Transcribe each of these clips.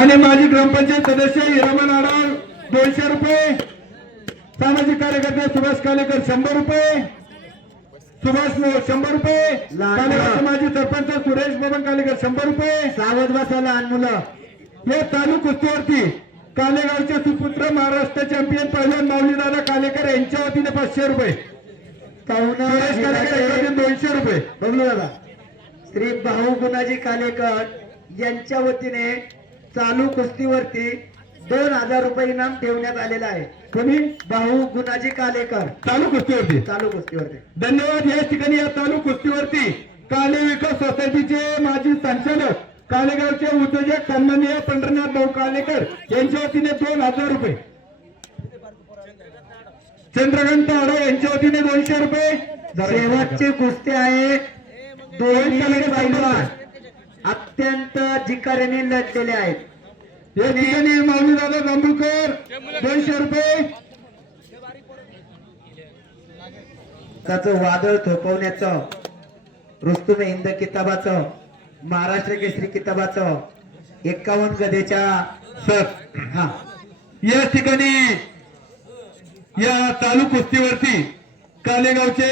आणि माजी ग्रामपंचायत सदस्य हिरामन आडाळ दोनशे रुपये. सामाजिक कार्यकर्ते सुभाष कालेकर शंभर रुपये. सुभाष शंभर रुपये. माजी सरपंच सुरेश बबन कालेकर शंभर रुपये. सावध बसायला मुलं. हे चालू कुस्तीवरती कालेगावचे सुपुत्र महाराष्ट्र चॅम्पियन पहिलवान माऊली दादा कालेकर यांच्या वतीने पाचशे रुपये. सुरेश कालेकर दोनशे रुपये. बघलो दादा. श्री भाऊ गुणाजी कालेकर यांच्या वतीने चालू कुस्तीवरती दोन हजार रुपये इनाम ठेवण्यात आलेला आहे. कोणी भाऊ गुणाजी कालेकर. चालू कुस्तीवरती? चालू कुस्तीवरती. धन्यवाद. या ठिकाणी या चालू कुस्तीवरती काले विकास सोसायटीचे माजी संचालक कालेगावचे उद्योजक सन्माननीय पंढरनाथ भाऊ कालेकर यांच्या वतीने दोन हजार रुपये. चंद्रकांत आडो यांच्या वतीने दोनशे रुपये. शेवटची कुस्ती आहे. पैलवान. अत्यंत जिकाऱ्याने लढलेले आहेत. या ठिकाणी माऊलीदादा जांभूळकर दोनशे रुपये. त्याचं वादळ थोपवण्याचं रुस्तुम हिंद किताबाचं महाराष्ट्र केसरी किताबाचं एकावन्न गदेच्या सर हा. या ठिकाणी या चालू कुस्तीवरती कालेगावचे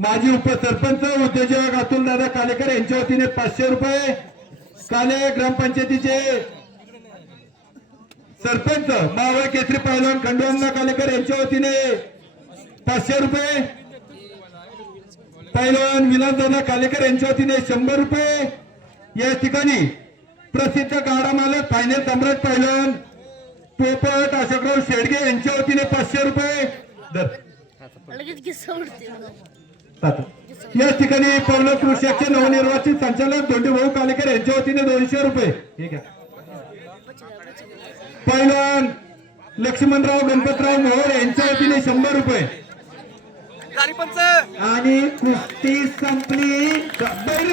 माजी उपसरपंच उद्योजक अतुल दादा कालेकर यांच्या वतीने पाचशे रुपये. काले ग्रामपंचायतीचे सरपंच मावळ केसरी पहिलवान खंडोअण्णा कालेकर यांच्या वतीने पाचशे रुपये. पहिलवान विलासदादा कालेकर यांच्या वतीने शंभर रुपये. या ठिकाणी प्रसिद्ध गाडा मालक फायनल सम्राट पहिलवान पोपट अशोकराव शेडगे यांच्या वतीने पाचशे रुपये. या ठिकाणी कृषीचे नवनिर्वाचित संचालक धोंडीभाऊ कालेकर यांच्या वतीने दोनशे रुपये. हे घ्या. पहिलवान लक्ष्मणराव गणपतराव मोहोळ यांच्या वतीने शंभर रुपये. आणि कुस्ती संपली. बैल